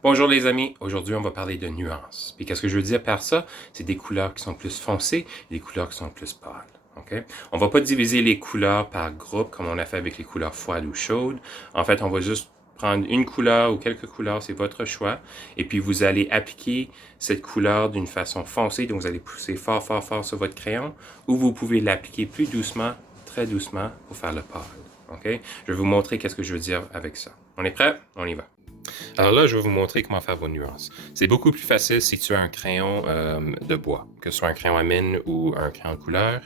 Bonjour les amis, aujourd'hui on va parler de nuances. Puis qu'est-ce que je veux dire par ça? C'est des couleurs qui sont plus foncées et des couleurs qui sont plus pâles. Okay? On va pas diviser les couleurs par groupe comme on a fait avec les couleurs froides ou chaudes. En fait, on va juste prendre une couleur ou quelques couleurs, c'est votre choix. Et puis vous allez appliquer cette couleur d'une façon foncée, donc vous allez pousser fort, fort, fort sur votre crayon, ou vous pouvez l'appliquer plus doucement, très doucement, pour faire le pâle. Okay? Je vais vous montrer qu'est-ce que je veux dire avec ça. On est prêt? On y va. Alors là, je vais vous montrer comment faire vos nuances. C'est beaucoup plus facile si tu as un crayon de bois, que ce soit un crayon à mine ou un crayon de couleur,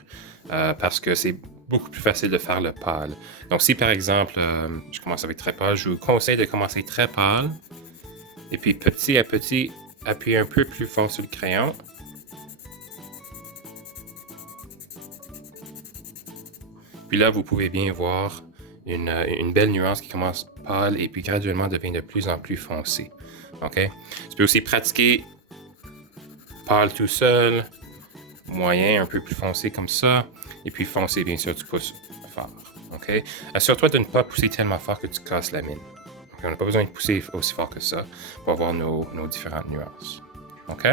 parce que c'est beaucoup plus facile de faire le pâle. Donc si par exemple, je commence avec très pâle, je vous conseille de commencer très pâle, et puis petit à petit, appuyer un peu plus fort sur le crayon. Puis là, vous pouvez bien voir une belle nuance qui commence pâle et puis graduellement devient de plus en plus foncée. OK? Tu peux aussi pratiquer pâle tout seul, moyen, un peu plus foncé comme ça, et puis foncé, bien sûr, tu pousses fort. OK? Assure-toi de ne pas pousser tellement fort que tu casses la mine. Okay? On n'a pas besoin de pousser aussi fort que ça pour avoir nos différentes nuances. OK?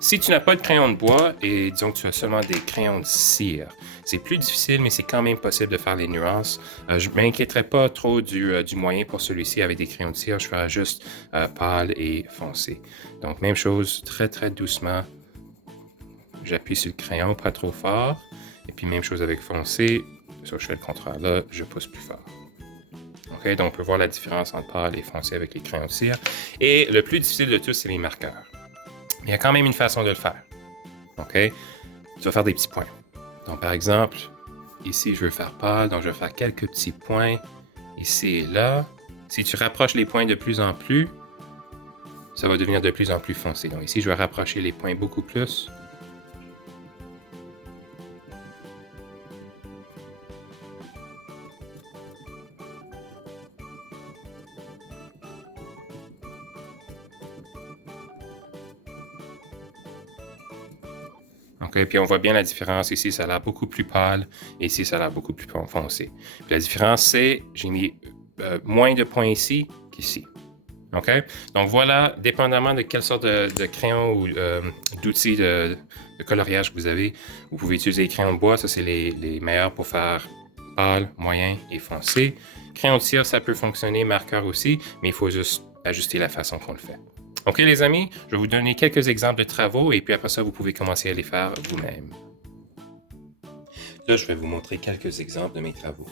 Si tu n'as pas de crayon de bois et disons que tu as seulement des crayons de cire, c'est plus difficile, mais c'est quand même possible de faire les nuances. Je ne m'inquiéterai pas trop du moyen pour celui-ci avec des crayons de cire. Je ferai juste pâle et foncé. Donc, même chose, très très doucement. J'appuie sur le crayon, pas trop fort. Et puis, même chose avec foncé. Ça, je fais le contraire. Là, je pousse plus fort. OK? Donc, on peut voir la différence entre pâle et foncé avec les crayons de cire. Et le plus difficile de tous, c'est les marqueurs. Il y a quand même une façon de le faire. OK? Tu vas faire des petits points. Donc, par exemple, ici, je veux faire pâle, donc je vais faire quelques petits points ici et là. Si tu rapproches les points de plus en plus, ça va devenir de plus en plus foncé. Donc ici, je vais rapprocher les points beaucoup plus. OK, puis on voit bien la différence. Ici, ça a l'air beaucoup plus pâle. Et ici, ça a l'air beaucoup plus foncé. Puis la différence, c'est j'ai mis moins de points ici qu'ici. OK? Donc voilà, dépendamment de quelle sorte de crayon ou d'outils de coloriage que vous avez, vous pouvez utiliser les crayons de bois. Ça, c'est les meilleurs pour faire pâle, moyen et foncé. Crayon de cire, ça peut fonctionner, marqueur aussi, mais il faut juste ajuster la façon qu'on le fait. OK, les amis, je vais vous donner quelques exemples de travaux et puis après ça, vous pouvez commencer à les faire vous-même. Là, je vais vous montrer quelques exemples de mes travaux.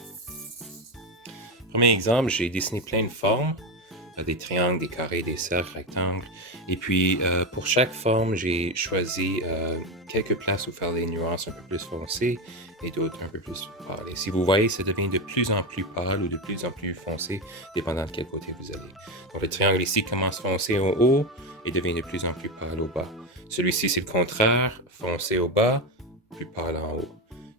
Premier exemple, j'ai dessiné plein de formes, des triangles, des carrés, des cercles, rectangles. Et puis, pour chaque forme, j'ai choisi quelques places où faire des nuances un peu plus foncées et d'autres un peu plus pâles. Et si vous voyez, ça devient de plus en plus pâle ou de plus en plus foncé, dépendant de quel côté vous allez. Donc, le triangle ici commence foncé au haut et devient de plus en plus pâle au bas. Celui-ci, c'est le contraire, foncé au bas, plus pâle en haut.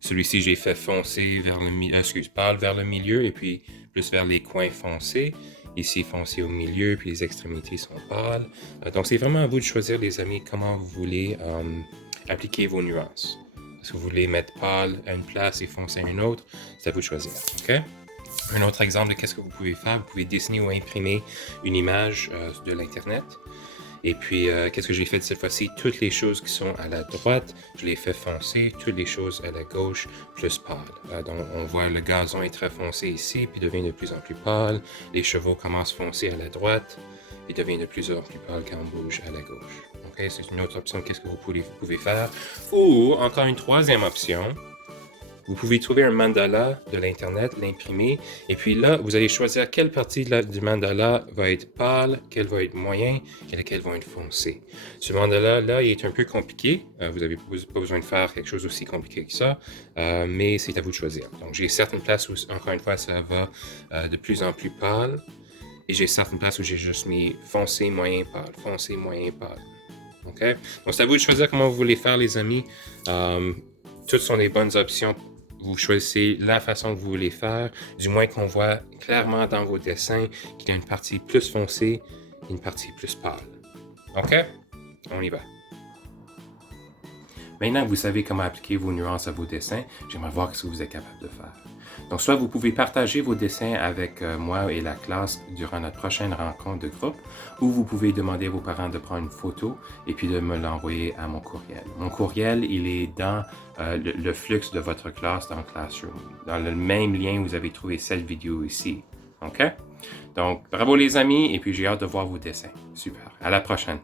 Celui-ci, j'ai fait foncé vers le pâle vers le milieu et puis plus vers les coins foncés. Ici, foncé au milieu, puis les extrémités sont pâles. Donc, c'est vraiment à vous de choisir, les amis, comment vous voulez appliquer vos nuances. Est-ce que vous voulez mettre pâle à une place et foncé à une autre? C'est à vous de choisir. OK? Un autre exemple de qu'est-ce que vous pouvez faire, vous pouvez dessiner ou imprimer une image de l'Internet. Et puis, qu'est-ce que j'ai fait cette fois-ci? Toutes les choses qui sont à la droite, je les fais foncer. Toutes les choses à la gauche, plus pâle. Donc, on voit le gazon est très foncé ici, puis devient de plus en plus pâle. Les chevaux commencent foncés à la droite, et deviennent de plus en plus pâle quand on bouge à la gauche. Okay? C'est une autre option, qu'est-ce que vous pouvez faire. Ou, encore une troisième option, vous pouvez trouver un mandala de l'Internet, l'imprimer, et puis là, vous allez choisir quelle partie du mandala va être pâle, quelle va être moyen, et laquelle va être foncée. Ce mandala-là, il est un peu compliqué. Vous n'avez pas besoin de faire quelque chose aussi compliqué que ça, mais c'est à vous de choisir. Donc, j'ai certaines places où, encore une fois, ça va de plus en plus pâle, et j'ai certaines places où j'ai juste mis foncé, moyen, pâle, foncé, moyen, pâle. OK? Donc, c'est à vous de choisir comment vous voulez faire, les amis. Toutes sont des bonnes options. Vous choisissez la façon que vous voulez faire, du moins qu'on voit clairement dans vos dessins qu'il y a une partie plus foncée et une partie plus pâle. OK? On y va. Maintenant que vous savez comment appliquer vos nuances à vos dessins, j'aimerais voir ce que vous êtes capable de faire. Donc, soit vous pouvez partager vos dessins avec moi et la classe durant notre prochaine rencontre de groupe, ou vous pouvez demander à vos parents de prendre une photo et puis de me l'envoyer à mon courriel. Mon courriel, il est dans le flux de votre classe dans Classroom, dans le même lien où vous avez trouvé cette vidéo ici. OK? Donc, bravo les amis, et puis j'ai hâte de voir vos dessins. Super. À la prochaine.